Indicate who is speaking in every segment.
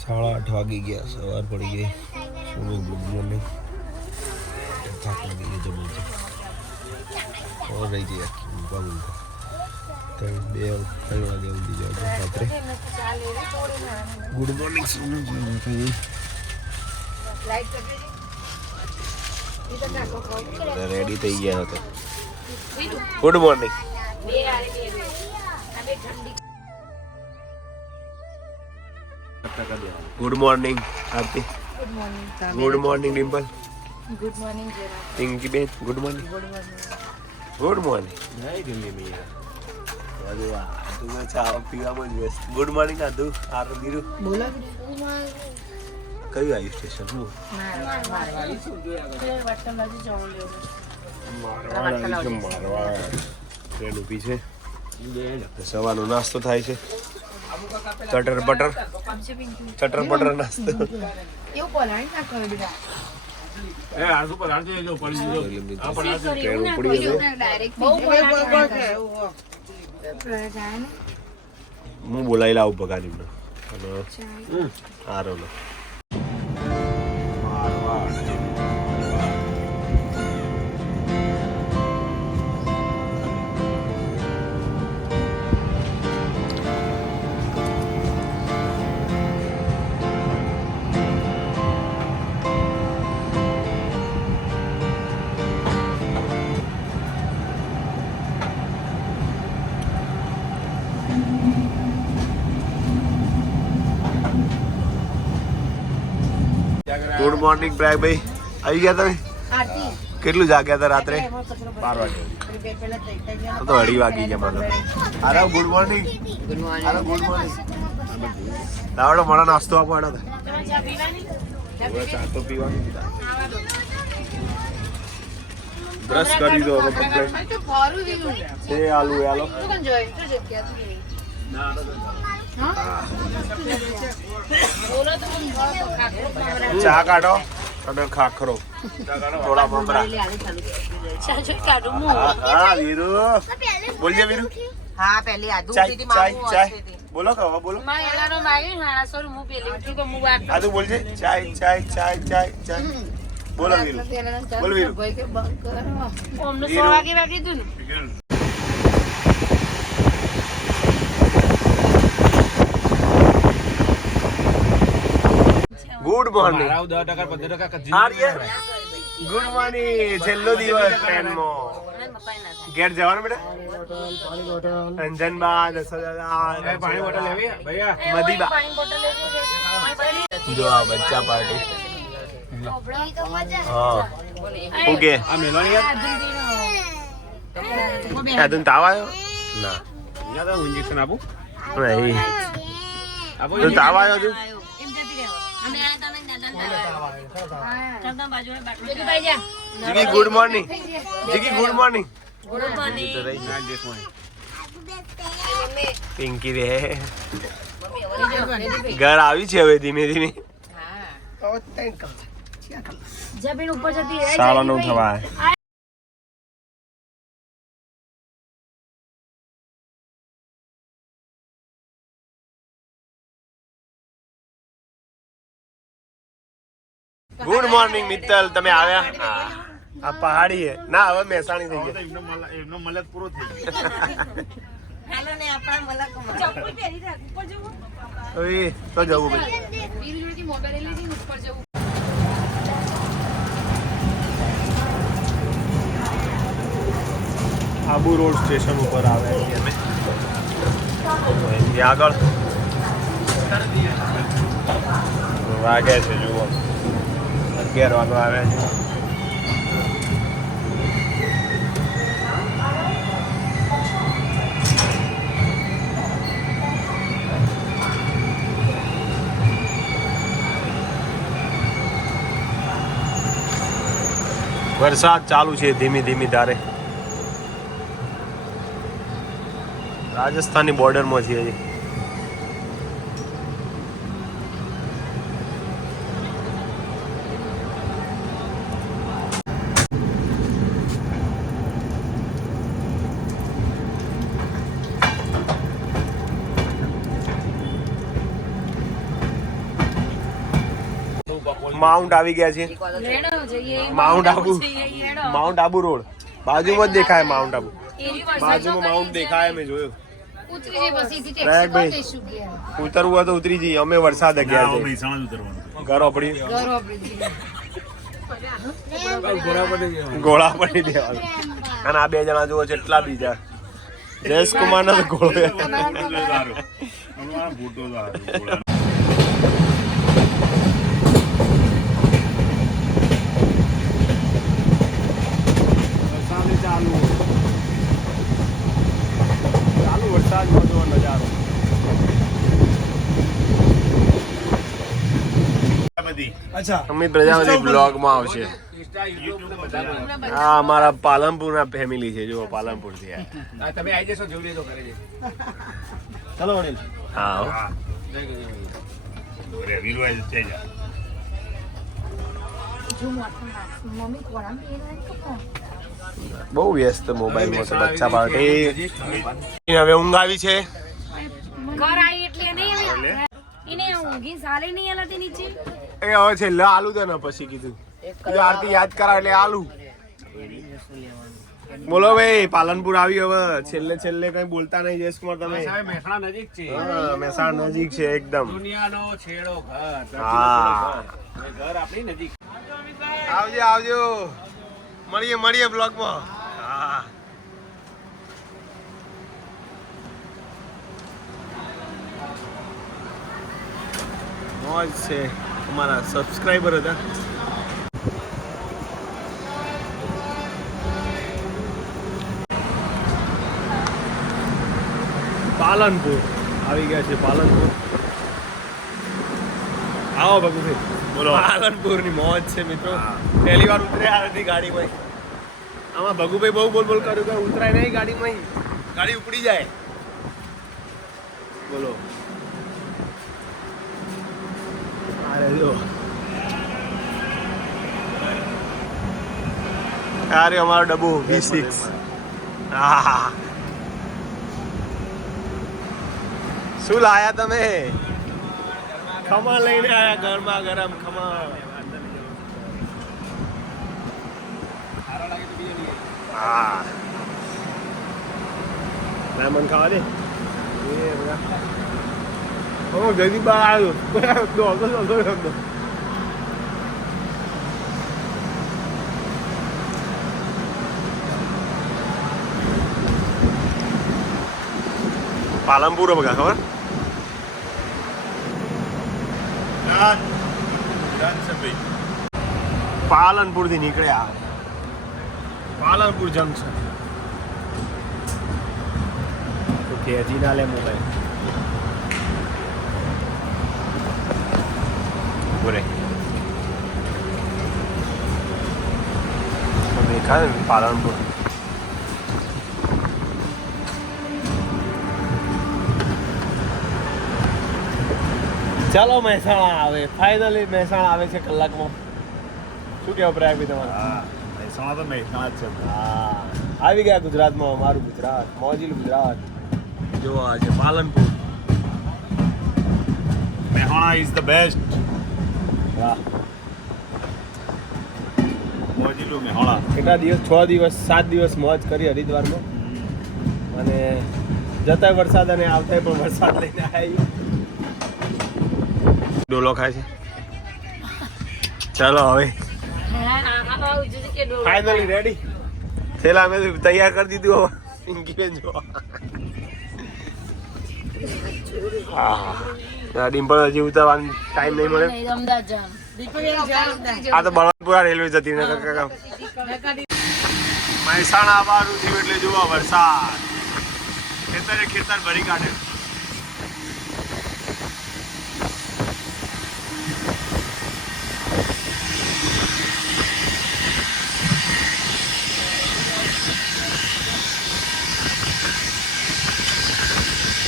Speaker 1: સાડા આઠ વાગી ગયા સવાર પડી ગઈ. સુનો ગુડ મોર્નિંગ. થાક લાગી ગઈ જબરજસ્ત ઓર રહી ગઈ આખી ઊંઘા ઊંઘા ત્રણ બે ત્રણ વાગે ઊંઘી જાવ રાત્રે. ગુડ મોર્નિંગ સુનો રેડી થઈ ગયા હતો. Good morning. Good morning Aarti. Good morning Dimple.
Speaker 2: Good morning
Speaker 1: Pinky ben good morning
Speaker 2: good morning
Speaker 1: જય દિલ્હી મિયા અરે વાહ તું ચા પીવામાં જ વ્યસ્ત. ગુડ મોર્નિંગ આદુ આર બીરુ
Speaker 2: બોલો.
Speaker 1: કયું આવ્યું સ્ટેશન હું? મારવાડ. ટ્રેન ઊભી છે. સવારનો નાસ્તો થાય છે. ચટર બટર ચટર બટર નાસ્તો.
Speaker 2: એવું બોલાવી ના કરો બેટા બહુ
Speaker 1: હું બોલાવી લાવું ભગાડીને અને આરો નો ગુડ મોર્નિંગ પ્રયાગભાઈ આવી ગયા તમે? કેટલું જાગ્યા હતા રાત્રે? બાર વાગે. તો તો અઢી વાગી ગયા મને આરામ ગુડ મોર્નિંગ આરામ ગુડ મોર્નિંગ લાવડો મને નાસ્તો આપો આડો
Speaker 2: ચા પીવાની
Speaker 1: તો પીવાની બ્રશ કરી દો હવે કમ્પ્લીટ
Speaker 2: તો
Speaker 1: આલુ એ આલો.
Speaker 2: તું
Speaker 1: ચા કાઢો. અને ખાખરો. થોડા
Speaker 2: જો હા
Speaker 1: હા વીરુ. બોલજે વીરુ.
Speaker 2: હા પહેલી આદુ
Speaker 1: ચાય ચાય ચાય. બોલો કે હવે બોલો.
Speaker 2: માં એલાનો માગી હા સોરું હું પેલી ઉઠી કે હું વાત
Speaker 1: આદુ બોલજે. ચાય ચાય ચાય ચાય ચાય. બોલો વીરુ. બોલ વીરુ.
Speaker 2: ઓમને સો વાગે વાગે દઉં ને?
Speaker 1: Good morning.
Speaker 3: મારા દસ ટકા પંદર ટકા કચી
Speaker 1: આર્ય ગુડ મોર્નિંગ. છેલ્લો દિવસ ટ્રેનમાં ઘેર જવાનું બેટા? અંજનબા દસોદા
Speaker 3: પાણી બોટલ લેવી? ભૈયા.
Speaker 1: મદીબા
Speaker 2: પાણી બોટલ લેવું છે.
Speaker 1: જો આ બચ્ચા પાર્ટી. હા. ઓકે
Speaker 3: આ મેલવાની યાર?
Speaker 1: આદુન તાવ આવ્યો? ના.
Speaker 3: યાદ તો ઇન્જેક્શન આપું?
Speaker 1: નહીં. તું તાવ આવ્યો તું? Jigi good morning Jigi good morning Pinky રે. ઘર આવી છે હવે ધીમે ધીમે.
Speaker 2: જમીન ઉપર જતી રહે
Speaker 1: સાડા નવ થવા ગુડ મોર્નિંગ મિત્તલ તમે આવ્યા? આ પહાડી હે ના હવે મહેસાણી થઈ ગયા.
Speaker 3: એમનો એમનો મલક પૂરો થઈ ગયો.
Speaker 1: હવે તો જવું ભાઈ
Speaker 2: વીરુ જોડેથી મોબાઈલ લીધી ઉપર જવું.
Speaker 1: આબુ રોડ સ્ટેશન ઉપર આવ્યા છીએ અમે. અહીંથી આગળ. વાગે છે જુઓ. અગિયાર વાગવા આવ્યા છે. વરસાદ ચાલુ છે ધીમી ધીમી ધારે. રાજસ્થાનની બોર્ડરમાં છીએ હજી. માઉન્ટ આવી ગયા છે. Mount Abu Mount Abu road બાજુમાં જ દેખાય માઉન્ટ આબુ બાજુમાં માઉન્ટ દેખાય મેં જોયું. ઉતરવું હોય તો ઉતરી જઈએ. અમે વરસાદ ગયા. ઘર
Speaker 2: ઘર
Speaker 1: ગોળા પડી દેવાનું. અને આ બે જણા જુઓ છે એટલા બીજા જયેશ કુમાર ના ગોળો
Speaker 3: તો સારું. હમણાં ફોટો સારું. ગોળાનો.
Speaker 1: વરસાદ ચાલુ ચાલુ વરસાદ નો નજારો
Speaker 3: આ બધી.
Speaker 1: અમિત પ્રજાપતિ બ્લોગમાં આવશે. આ અમારા પાલનપુર ના ફેમિલી છે જુઓ પાલનપુરથી
Speaker 4: હા, તમે આવી જશો જોઈ લેજો ઘરે
Speaker 1: ચલો હા
Speaker 3: હા. જ.
Speaker 2: જો?
Speaker 1: બહુ વ્યસ્ત મોબાઈલમાં છે બચ્ચા પાર્ટી હવે ઊંઘ આવી છે
Speaker 2: ઘર આવી એટલે નહીં આવી. ઊંઘી સાલે નહીં આલા નીચે?
Speaker 1: એ હવે છેલ્લે આલુ તો ને પછી કીધું. કીધું આરતી યાદ કરાવ એટલે આલુ. બોલો ભાઈ પાલનપુર આવી હવે. છેલ્લે છેલ્લે કઈ બોલતા નહીં જયેશકુમાર તમે.
Speaker 4: સાહેબ, મહેસાણા નજીક છે.
Speaker 1: મહેસાણા નજીક છે એકદમ.
Speaker 4: દુનિયાનો છેડો ઘર
Speaker 1: હા.
Speaker 4: ઘર આપણી નજીક.
Speaker 1: આવજો આવજો. મળીએ મળીએ બ્લોગમાં. હા. મોજ છે અમારા સબસ્ક્રાઈબર હતા. પાલનપુર. આવી ગયા છે પાલનપુર. આવો ભગુભાઈ
Speaker 3: બોલો.
Speaker 1: પાલનપુરની મોજ છે મિત્રો. પહેલી વાર ઉતર્યા નથી ગાડીમાં. આમાં ભગુભાઈ બહુ બોલ બોલ કર્યું કે ઉતરાય નહીં ગાડીમાં. ગાડી ઉપડી જાય. બોલો. જો. અરે અમારો ડબ્બો વી સિક્સ હા શું લાયા તમે? ખમણ લઈને આયા ગરમા ગરમ ખમણ. હા. મન ખાવા દે. એ બધા ઓ જલ્દી બહાર આવ્યો દોડો દોડો દોડો પાલનપુર બગા ખબર. પાલનપુરથી નીકળ્યા પાલનપુર જંકશન ખેંચી ના લે મોબાઈલ દેખાય ને પાલનપુર ચાલો મહેસાણા આવે. ફાઇનલી મહેસાણા આવે છે કલાકમાં. શું કહેવા પ્રયાગભાઈ તમારે?
Speaker 3: હા. મહેસાણા તો મહેસાણા જ છે.
Speaker 1: હા. આવી ગયા ગુજરાતમાં અમારું ગુજરાત મોજીલું ગુજરાત. જો આ છે Palanpur.
Speaker 3: Mehsana is the best
Speaker 1: વાહ કેટલા દિવસ? છ દિવસ સાત દિવસ મોજ કરી હરિદ્વારમાં. અને જતા વરસાદ અને આવતા પણ વરસાદ લઈને આવી ડોલો ખાય છે. ચાલો હવે. ફાઇનલી રેડી થેલા મેં તૈયાર કરી દીધું હવે. પિંકીબેન જો હા. ડિમ્પલ હજી ઉતારવાનો ટાઈમ નહીં મળે. આ તો બળવંતપુરા રેલવે જતી ને કાકા મહેસાણા આવવાનું થયું એટલે જોવા વરસાદ. ખેતરે ખેતર ભરી કાઢે.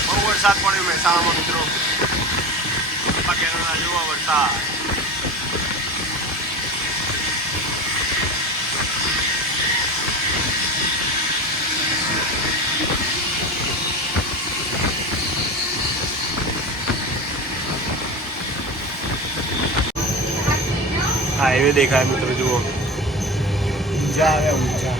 Speaker 1: બહુ વરસાદ પડ્યો મહેસાણામાં મિત્રો. પગેરા વરસાદ. હાઈવે દેખાય મિત્રો જુઓ. મજા આવે ઊંચા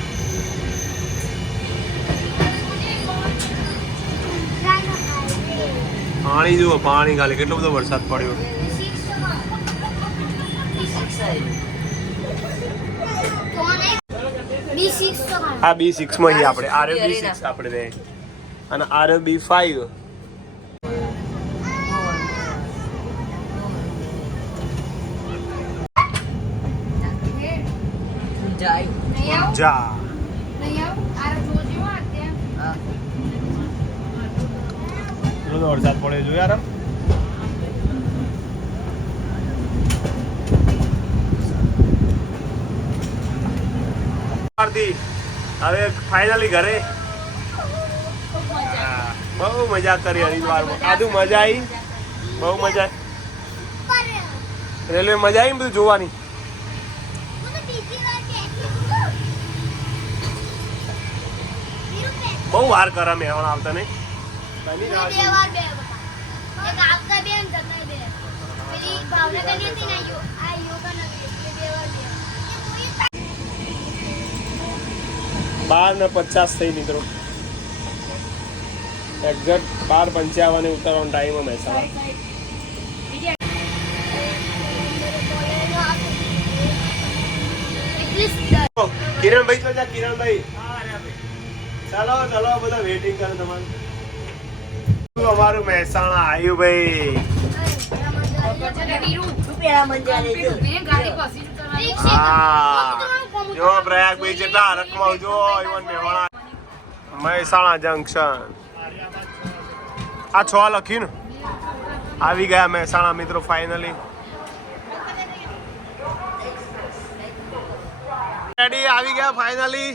Speaker 1: પાણી જુઓ પાણી ખાલી. કેટલો બધો વરસાદ પડ્યો. આ બી સિક્સમાં અહીં આપણે આર બી સિક્સ આપણે અને આર બી ફાઈવ જા વરસાદ પડે જો યાર હવે ફાઇનલી ઘરે. બહુ મજા કરી હરિદ્વારમાં આદુ મજા આવી બહુ મજા રેલવે મજા આવી બધું જોવાની? બહુ વાર. હમણાં કરે મેં આવતા નહીં
Speaker 5: ભાવનગર ને હતી ને આ યોગા બે વાર.
Speaker 1: બાર ને પચાસ થઈ મિત્રો. એક્ઝેક્ટ બાર પંચાવન ઉતરવાનો ટાઈમ મહેસાણા કિરણભાઈ તો જા કિરણભાઈ. ચાલો ચાલો બધા વેટિંગ કરે તમારું. અમારું મહેસાણા આવ્યું ભાઈ? મહેસાણા જંકશન આ છ લખી આવી ગયા મહેસાણા મિત્રો ફાઇનલી રેડી આવી ગયા ફાઇનલી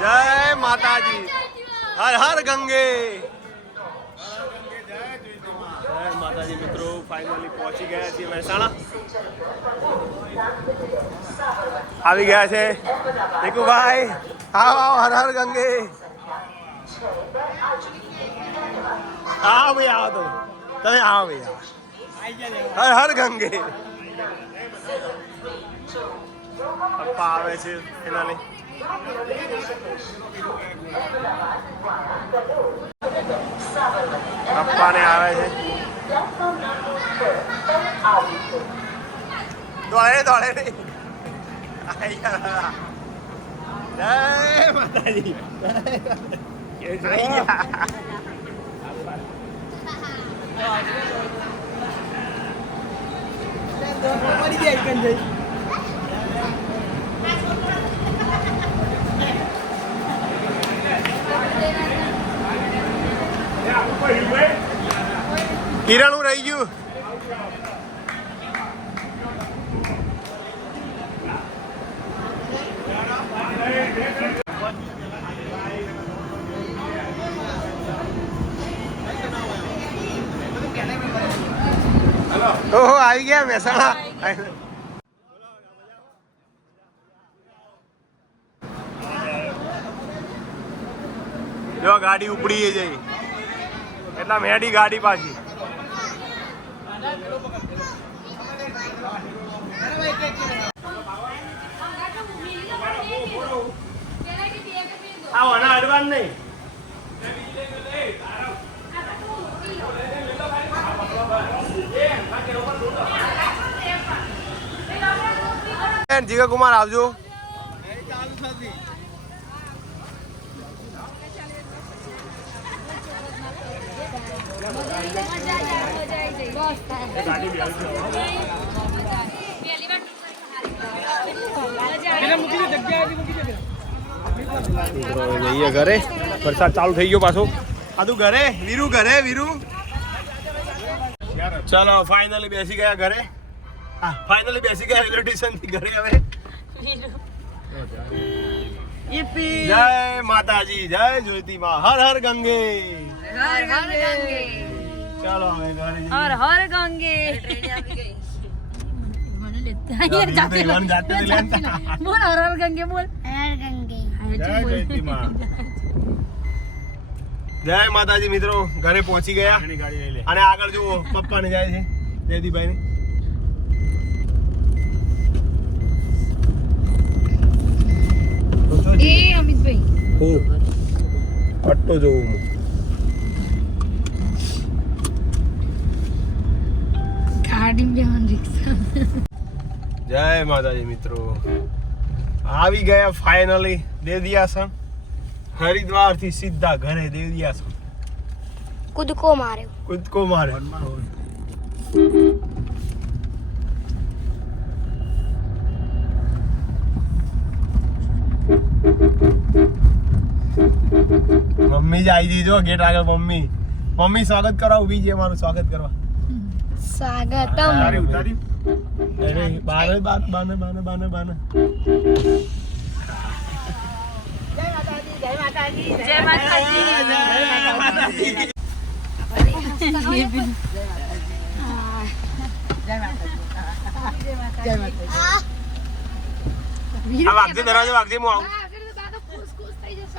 Speaker 1: જય માતાજી. હર હર ગંગે જય માતાજી મિત્રો ફાઇનલી પહોંચી ગયા છીએ મહેસાણા. આવી ગયા છે. નિકુભાઈ આવ આવો હર હર ગંગે. આવો ભાઈ આવો તો. તમે આવો ભાઈ. હર હર ગંગે. પપ્પા આવે છે એનાની પપ્પાને આવે છે. દોડે દોડે નહીં આઈ ગયા. જય માતાજી આઈ ગયા. કિરણું રહી ગયું ઓહો આવી ગયા મહેસાણા. જો ગાડી ઉપડી જઈ. એટલા મેડી ગાડી પાછી. આવો ના અડવાન નહીં. જીગા કુમાર આવજો. જઈએ ઘરે. વરસાદ ચાલુ થઈ ગયો પાછો. આદુ ઘરે વીરુ ઘરે વીરુ. ચાલો ફાઇનલી બેસી ગયા ઘરે. ફાઇનલી બેસી ગયા રેલવે સ્ટેશનથી ઘરે હવે. જય માતાજી જય જ્યોતિ માં હર હર ગંગે.
Speaker 2: હર હર ગંગે.
Speaker 1: ચાલો હવે ઘરે
Speaker 2: હર હર ગંગે.
Speaker 1: જાતે લેવાનું, જાતે
Speaker 2: બોલ હર હર ગંગે બોલ.
Speaker 5: હર ગંગે.
Speaker 1: જય જ્યોતિ માં જય માતાજી મિત્રો ઘરે પહોંચી ગયા. અને આગળ જુઓ પપ્પા ને જાય છે જયદીભાઈ ને
Speaker 2: એ અમિતભાઈ
Speaker 1: હું પટ્ટો જોઉં હું
Speaker 2: ગાડી બેહન રિક્ષા
Speaker 1: જય માતાજી મિત્રો આવી ગયા ફાઇનલી દેદિયાસન હરિદ્વારથી સીધા ઘરે દેદિયાસન
Speaker 5: કૂદકો માર્યો
Speaker 1: કૂદકો મારે જ આવી ગેટ આગળ મમ્મી. મમ્મી સ્વાગત કરવા ઊભી છે મારું સ્વાગત કરવા.
Speaker 5: સ્વાગતમ.
Speaker 1: અરે ઉતારી. અરે બાને બાને બાને બાને. બાને માતાજી. આ વાગજે દરવાજો વાગજે હું આવું.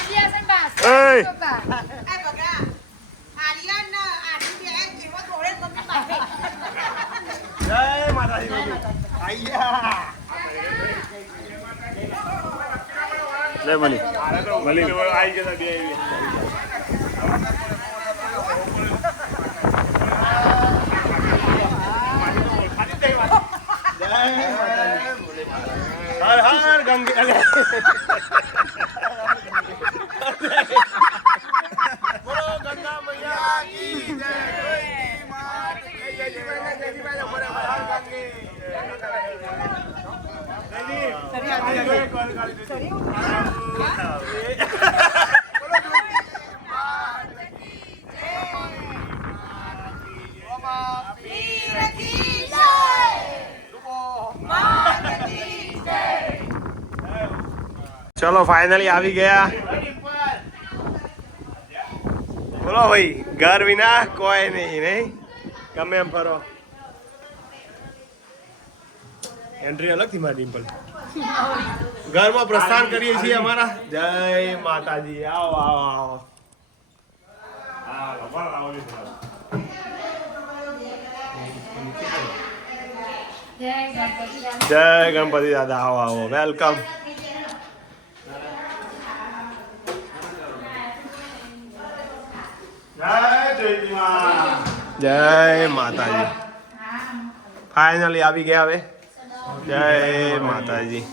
Speaker 2: વિદ્યાસન બાસ
Speaker 1: એય
Speaker 2: પપ્પા
Speaker 1: જય માતાજી આઈયા લે મની
Speaker 3: મળી આવી જતા બે આવી
Speaker 1: હર હર ગંગે બોલો ગંગા મૈયા કી જય કોઈ માત કી જય જય જય જય જય જય ચલો ફાઇનલી આવી ગયા. બોલો ભાઈ, ઘર વિના કોઈ નહીં નહીં? ગમે એમ ફરો. એન્ટ્રી અલગથી મારી ડિમ્પલ. ઘરમાં પ્રસ્થાન કરીએ છીએ અમારા. જય માતાજી. આવો આવો આવો.
Speaker 2: જય ગણપતિ દાદા.
Speaker 1: આવો આવો. વેલકમ
Speaker 3: જય
Speaker 1: માતાજી. ફાઇનલી આવી ગયા હવે. જય માતાજી.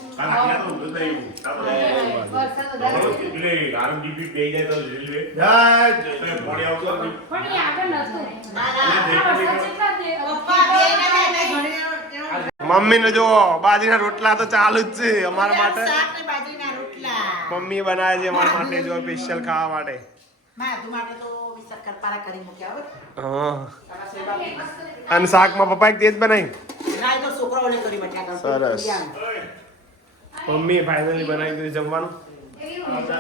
Speaker 1: મમ્મી ને જો બાજરીના રોટલા તો ચાલુ જ છે અમારા માટે. મમ્મી બનાવે છે અમારા માટે જો સ્પેશિયલ ખાવા માટે.
Speaker 6: માટે તો શક્કરપારા કરી મૂક્યા
Speaker 1: હા. અને શાકમાં પપ્પા એક તેજ બનાવી.
Speaker 6: તો છોકરાઓને કરી મૂક્યા
Speaker 1: સરસ. મમ્મી ફાઇનલી બનાવી દીધું જમવાનું.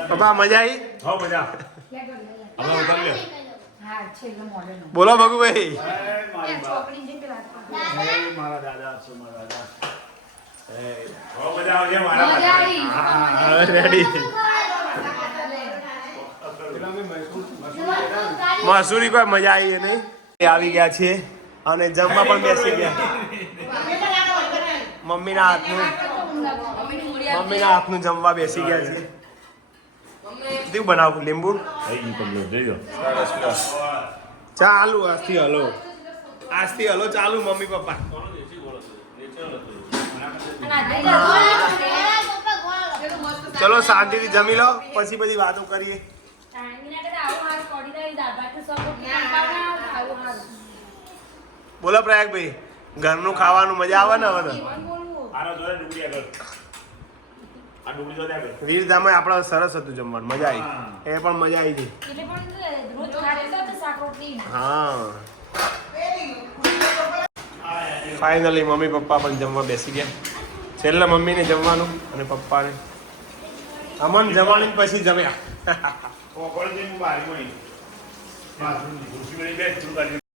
Speaker 1: પપ્પા મજા આવી
Speaker 3: હો મજા. હવે ઉતર લે.
Speaker 2: હા છેલ્લો મોડેલ
Speaker 1: બોલો ભગુભાઈ.
Speaker 3: મારા દાદા મારા દાદા.
Speaker 1: રેડી મસૂરી કોઈ મજા આવી નહીં. આવી ગયા છીએ અને જમવા પણ બેસી ગયા. મમ્મીના હાથનું મમ્મીના હાથનું જમવા બેસી ગયા છીએ. કેવું બનાવું લીંબુ? ચાલુ આજથી હલો આજથી હલો ચાલુ મમ્મી પપ્પા. ચલો શાંતિથી જમી લો પછી બધી વાતો કરીએ. બોલો પ્રયાગભાઈ ઘરનું ખાવાનું મજા આવે ને હવે. વીરધામાં આપણે સરસ હતું જમવાનું મજા આવી. એ પણ મજા આવી ગઈ.
Speaker 2: એટલે પણ રોજ ખાતે તો શાક રોટલી
Speaker 1: હા. ફાઇનલી મમ્મી પપ્પા પણ જમવા બેસી ગયા. છેલ્લે મમ્મીને જમવાનું અને પપ્પાને. અમન જમાણી પછી જમ્યા.
Speaker 3: કોકળ જઈને બારીમાં આવી. બાથરૂમની ખુરશી વળી બેસ, તું બાજુ